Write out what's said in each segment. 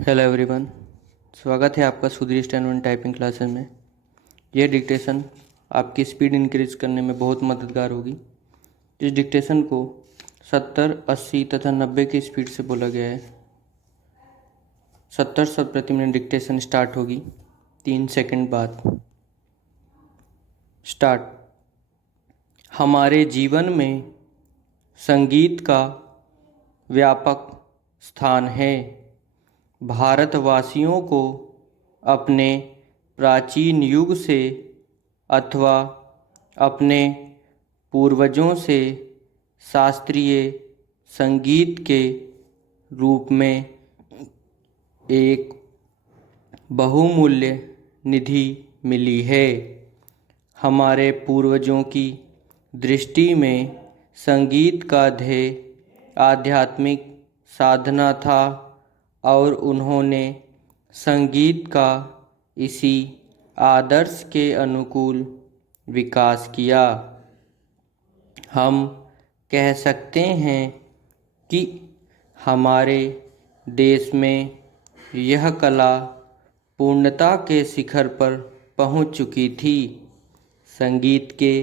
Hello everyone. स्वागत है आपका सुधीर स्टैनवन टाइपिंग क्लासेस में। यह डिक्टेशन आपकी स्पीड इंक्रीज करने में बहुत मददगार होगी। इस डिक्टेशन को 70, 80 तथा 90 की स्पीड से बोला गया है। 70 शब्द प्रति मिनट डिक्टेशन स्टार्ट होगी 3 सेकंड बाद। स्टार्ट। हमारे जीवन में संगीत का व्यापक स्थान है। भारतवासियों को अपने प्राचीन युग से अथवा अपने पूर्वजों से शास्त्रीय संगीत के रूप में एक बहुमूल्य निधि मिली है। हमारे पूर्वजों की दृष्टि में संगीत का ध्येय आध्यात्मिक साधना था और उन्होंने संगीत का इसी आदर्श के अनुकूल विकास किया। हम कह सकते हैं कि हमारे देश में यह कला पूर्णता के शिखर पर पहुंच चुकी थी। संगीत के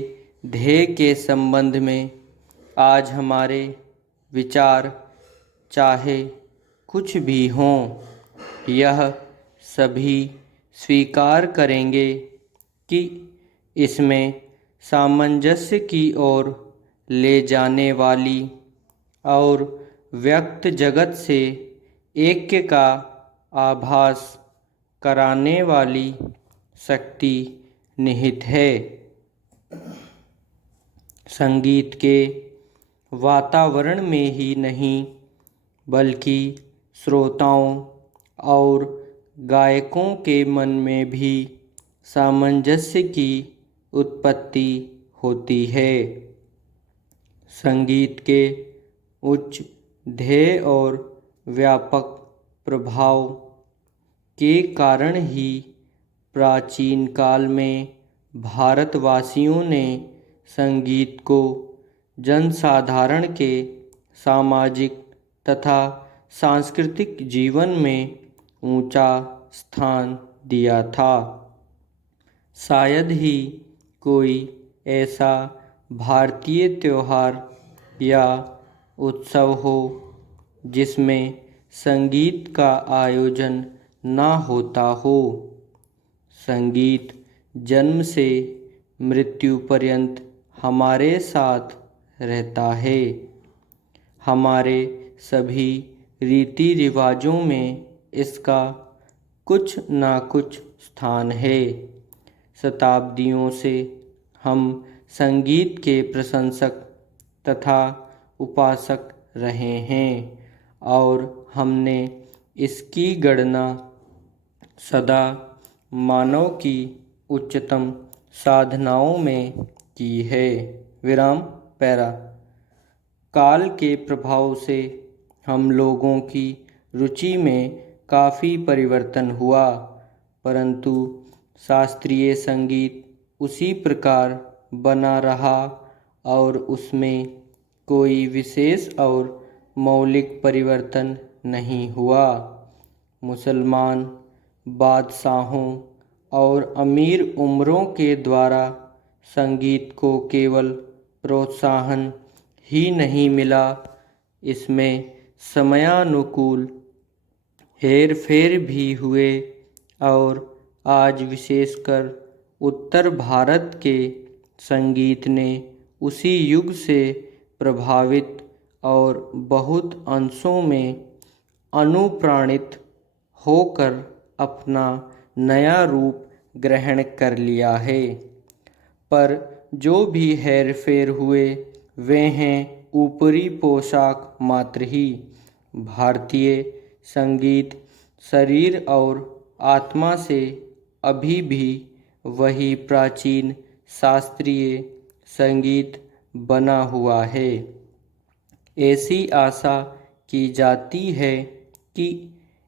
ध्येय के संबंध में आज हमारे विचार चाहे कुछ भी हों, यह सभी स्वीकार करेंगे कि इसमें सामंजस्य की ओर ले जाने वाली और व्यक्त जगत से ऐक्य का आभास कराने वाली शक्ति निहित है। संगीत के वातावरण में ही नहीं बल्कि श्रोताओं और गायकों के मन में भी सामंजस्य की उत्पत्ति होती है। संगीत के उच्च ध्येय और व्यापक प्रभाव के कारण ही प्राचीन काल में भारतवासियों ने संगीत को जनसाधारण के सामाजिक तथा सांस्कृतिक जीवन में ऊंचा स्थान दिया था। शायद ही कोई ऐसा भारतीय त्योहार या उत्सव हो जिसमें संगीत का आयोजन ना होता हो। संगीत जन्म से मृत्यु पर्यंत हमारे साथ रहता है। हमारे सभी रीति रिवाजों में इसका कुछ ना कुछ स्थान है। शताब्दियों से हम संगीत के प्रशंसक तथा उपासक रहे हैं और हमने इसकी गणना सदा मानव की उच्चतम साधनाओं में की है। विराम पैरा। काल के प्रभाव से हम लोगों की रुचि में काफ़ी परिवर्तन हुआ, परंतु शास्त्रीय संगीत उसी प्रकार बना रहा और उसमें कोई विशेष और मौलिक परिवर्तन नहीं हुआ। मुसलमान बादशाहों और अमीर उमरों के द्वारा संगीत को केवल प्रोत्साहन ही नहीं मिला, इसमें समयानुकूल हेर फेर भी हुए और आज विशेषकर उत्तर भारत के संगीत ने उसी युग से प्रभावित और बहुत अंशों में अनुप्राणित होकर अपना नया रूप ग्रहण कर लिया है। पर जो भी हेर फेर हुए वे हैं ऊपरी पोशाक मात्र ही। भारतीय संगीत शरीर और आत्मा से अभी भी वही प्राचीन शास्त्रीय संगीत बना हुआ है। ऐसी आशा की जाती है कि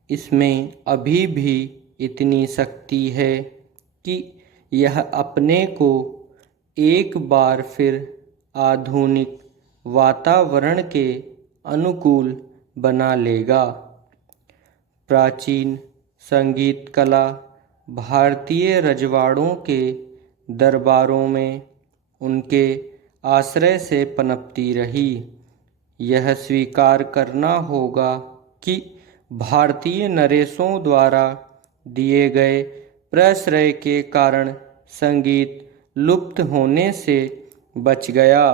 इसमें अभी भी इतनी शक्ति है कि यह अपने को एक बार फिर आधुनिक वातावरण के अनुकूल बना लेगा। प्राचीन संगीत कला भारतीय रजवाड़ों के दरबारों में उनके आश्रय से पनपती रही। यह स्वीकार करना होगा कि भारतीय नरेशों द्वारा दिए गए प्रश्रय के कारण संगीत लुप्त होने से बच गया,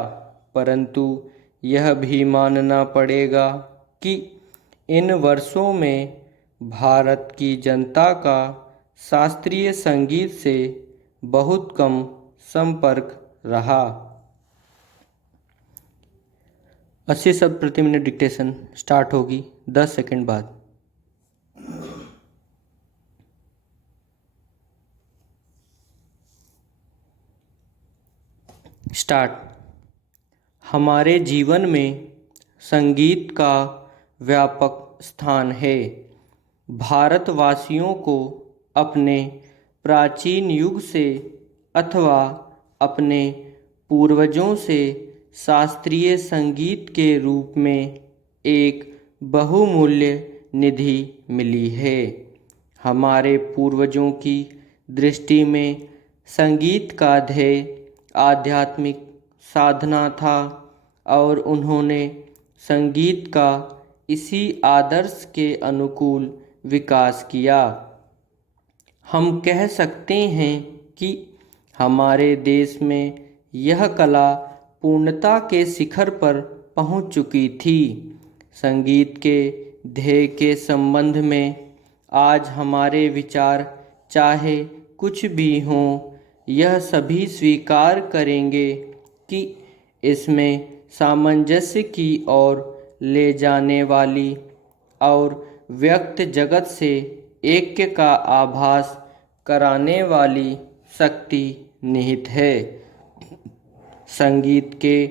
परंतु यह भी मानना पड़ेगा कि इन वर्षों में भारत की जनता का शास्त्रीय संगीत से बहुत कम संपर्क रहा। 80 शब्द प्रति मिनट डिक्टेशन स्टार्ट होगी 10 सेकंड बाद। स्टार्ट। हमारे जीवन में संगीत का व्यापक स्थान है। भारतवासियों को अपने प्राचीन युग से अथवा अपने पूर्वजों से शास्त्रीय संगीत के रूप में एक बहुमूल्य निधि मिली है। हमारे पूर्वजों की दृष्टि में संगीत का ध्येय आध्यात्मिक साधना था और उन्होंने संगीत का इसी आदर्श के अनुकूल विकास किया। हम कह सकते हैं कि हमारे देश में यह कला पूर्णता के शिखर पर पहुंच चुकी थी। संगीत के ध्येय के संबंध में आज हमारे विचार चाहे कुछ भी हों, यह सभी स्वीकार करेंगे कि इसमें सामंजस्य की ओर ले जाने वाली और व्यक्त जगत से ऐक्य का आभास कराने वाली शक्ति निहित है। संगीत के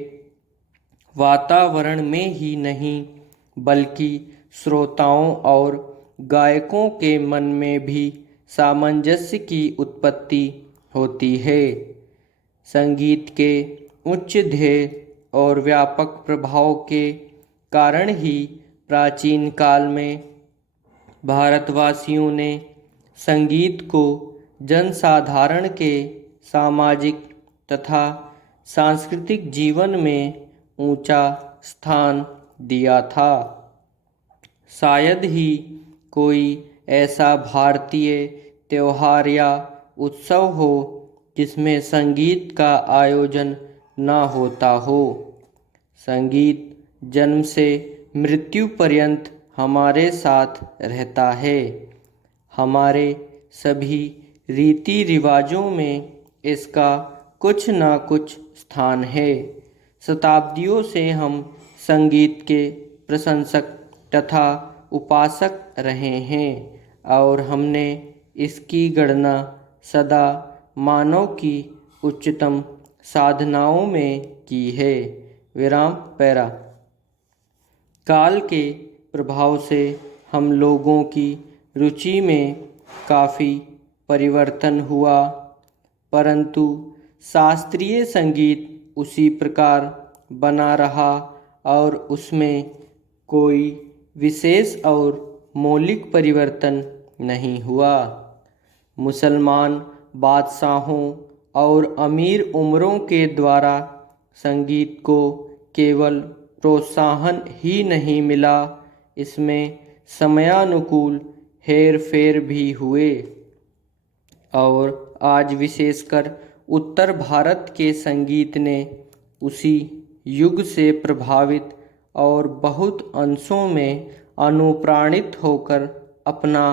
वातावरण में ही नहीं बल्कि श्रोताओं और गायकों के मन में भी सामंजस्य की उत्पत्ति होती है। संगीत के उच्च ध्येय और व्यापक प्रभाव के कारण ही प्राचीन काल में भारतवासियों ने संगीत को जनसाधारण के सामाजिक तथा सांस्कृतिक जीवन में ऊंचा स्थान दिया था। शायद ही कोई ऐसा भारतीय त्योहार या उत्सव हो जिसमें संगीत का आयोजन ना होता हो। संगीत जन्म से मृत्यु पर्यंत हमारे साथ रहता है। हमारे सभी रीति रिवाजों में इसका कुछ ना कुछ स्थान है। शताब्दियों से हम संगीत के प्रशंसक तथा उपासक रहे हैं और हमने इसकी गणना सदा मानव की उच्चतम साधनाओं में की है। विराम पैरा। काल के प्रभाव से हम लोगों की रुचि में काफ़ी परिवर्तन हुआ, परंतु शास्त्रीय संगीत उसी प्रकार बना रहा और उसमें कोई विशेष और मौलिक परिवर्तन नहीं हुआ। मुसलमान बादशाहों और अमीर उमरों के द्वारा संगीत को केवल प्रोत्साहन ही नहीं मिला, इसमें समयानुकूल हेर फेर भी हुए और आज विशेषकर उत्तर भारत के संगीत ने उसी युग से प्रभावित और बहुत अंशों में अनुप्राणित होकर अपना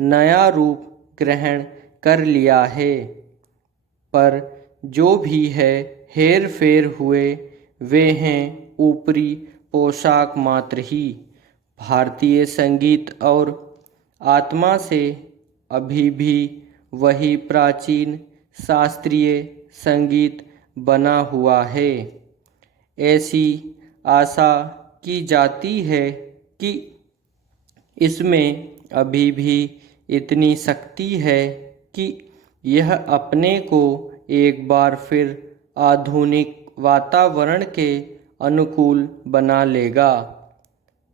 नया रूप ग्रहण कर लिया है। पर जो भी है हेर फेर हुए वे हैं ऊपरी पोशाक मात्र ही। भारतीय संगीत और आत्मा से अभी भी वही प्राचीन शास्त्रीय संगीत बना हुआ है। ऐसी आशा की जाती है कि इसमें अभी भी इतनी शक्ति है कि यह अपने को एक बार फिर आधुनिक वातावरण के अनुकूल बना लेगा।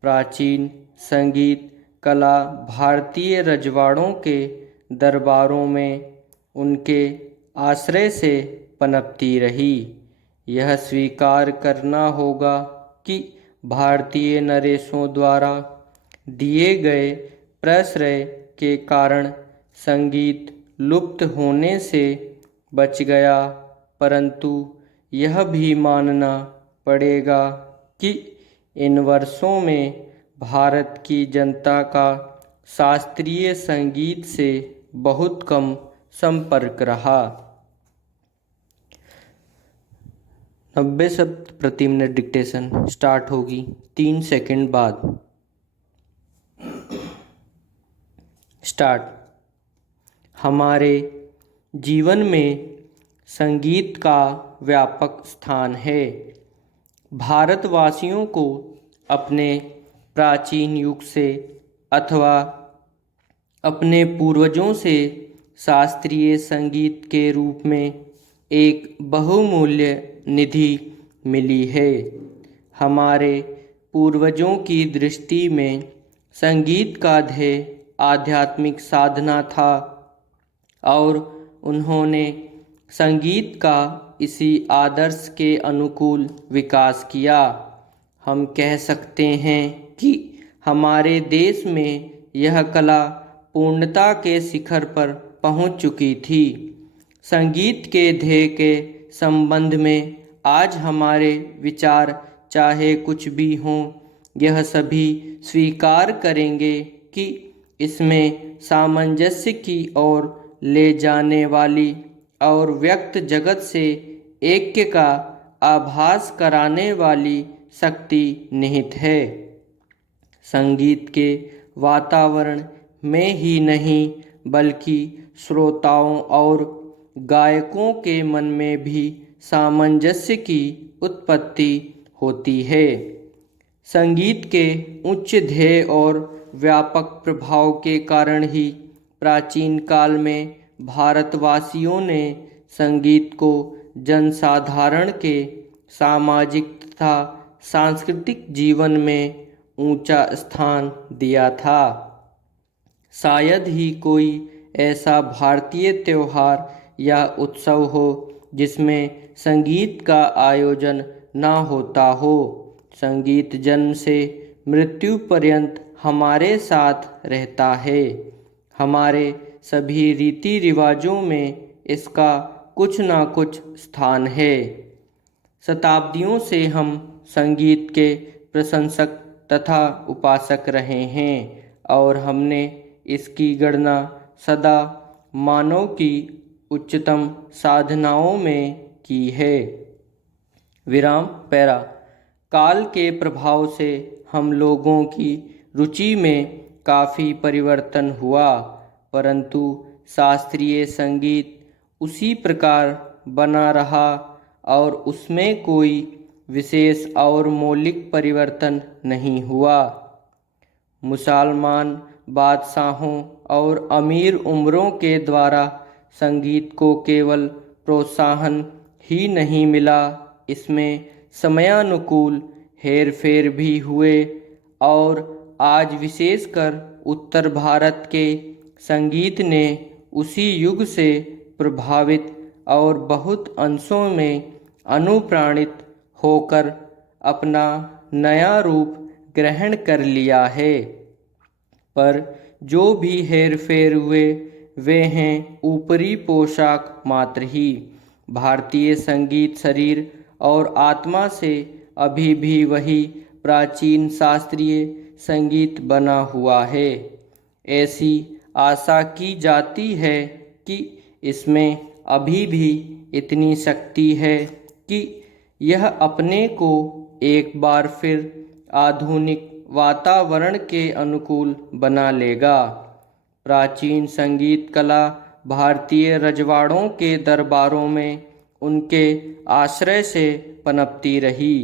प्राचीन संगीत कला भारतीय रजवाड़ों के दरबारों में उनके आश्रय से पनपती रही। यह स्वीकार करना होगा कि भारतीय नरेशों द्वारा दिए गए प्रश्रय के कारण संगीत लुप्त होने से बच गया, परंतु यह भी मानना पड़ेगा कि इन वर्षों में भारत की जनता का शास्त्रीय संगीत से बहुत कम संपर्क रहा। 90 शब्द प्रति मिनट डिक्टेशन स्टार्ट होगी 3 सेकंड बाद। स्टार्ट। हमारे जीवन में संगीत का व्यापक स्थान है। भारतवासियों को अपने प्राचीन युग से अथवा अपने पूर्वजों से शास्त्रीय संगीत के रूप में एक बहुमूल्य निधि मिली है। हमारे पूर्वजों की दृष्टि में संगीत का ध्येय आध्यात्मिक साधना था और उन्होंने संगीत का इसी आदर्श के अनुकूल विकास किया। हम कह सकते हैं कि हमारे देश में यह कला पूर्णता के शिखर पर पहुंच चुकी थी। संगीत के ध्येय के संबंध में आज हमारे विचार चाहे कुछ भी हों, यह सभी स्वीकार करेंगे कि इसमें सामंजस्य की ओर ले जाने वाली और व्यक्त जगत से ऐक्य का आभास कराने वाली शक्ति निहित है। संगीत के वातावरण में ही नहीं बल्कि श्रोताओं और गायकों के मन में भी सामंजस्य की उत्पत्ति होती है। संगीत के उच्च ध्येय और व्यापक प्रभाव के कारण ही प्राचीन काल में भारतवासियों ने संगीत को जनसाधारण के सामाजिक तथा सांस्कृतिक जीवन में ऊंचा स्थान दिया था। शायद ही कोई ऐसा भारतीय त्योहार या उत्सव हो जिसमें संगीत का आयोजन ना होता हो। संगीत जन्म से मृत्यु पर्यंत हमारे साथ रहता है। हमारे सभी रीति रिवाजों में इसका कुछ ना कुछ स्थान है। शताब्दियों से हम संगीत के प्रशंसक तथा उपासक रहे हैं और हमने इसकी गणना सदा मानव की उच्चतम साधनाओं में की है। विराम पैरा। काल के प्रभाव से हम लोगों की रुचि में काफ़ी परिवर्तन हुआ, परंतु शास्त्रीय संगीत उसी प्रकार बना रहा और उसमें कोई विशेष और मौलिक परिवर्तन नहीं हुआ। मुसलमान बादशाहों और अमीर उमरों के द्वारा संगीत को केवल प्रोत्साहन ही नहीं मिला, इसमें समयानुकूल हेर फेर भी हुए और आज विशेषकर उत्तर भारत के संगीत ने उसी युग से प्रभावित और बहुत अंशों में अनुप्राणित होकर अपना नया रूप ग्रहण कर लिया है। पर जो भी हेर फेर हुए वे हैं ऊपरी पोशाक मात्र ही। भारतीय संगीत शरीर और आत्मा से अभी भी वही प्राचीन शास्त्रीय संगीत बना हुआ है। ऐसी आशा की जाती है कि इसमें अभी भी इतनी शक्ति है कि यह अपने को एक बार फिर आधुनिक वातावरण के अनुकूल बना लेगा। प्राचीन संगीत कला भारतीय रजवाड़ों के दरबारों में उनके आश्रय से पनपती रही।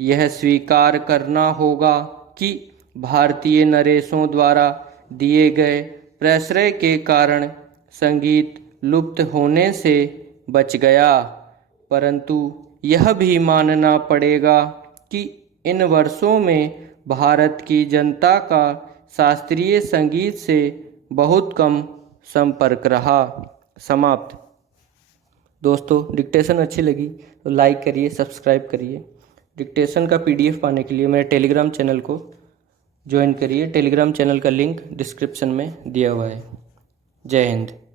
यह स्वीकार करना होगा कि भारतीय नरेशों द्वारा दिए गए प्रश्रय के कारण संगीत लुप्त होने से बच गया, परंतु यह भी मानना पड़ेगा कि इन वर्षों में भारत की जनता का शास्त्रीय संगीत से बहुत कम संपर्क रहा। समाप्त। दोस्तों, डिक्टेशन अच्छी लगी तो लाइक करिए, सब्सक्राइब करिए। डिक्टेशन का PDF पाने के लिए मेरे टेलीग्राम चैनल को ज्वाइन करिए। टेलीग्राम चैनल का लिंक डिस्क्रिप्शन में दिया हुआ है। जय हिंद।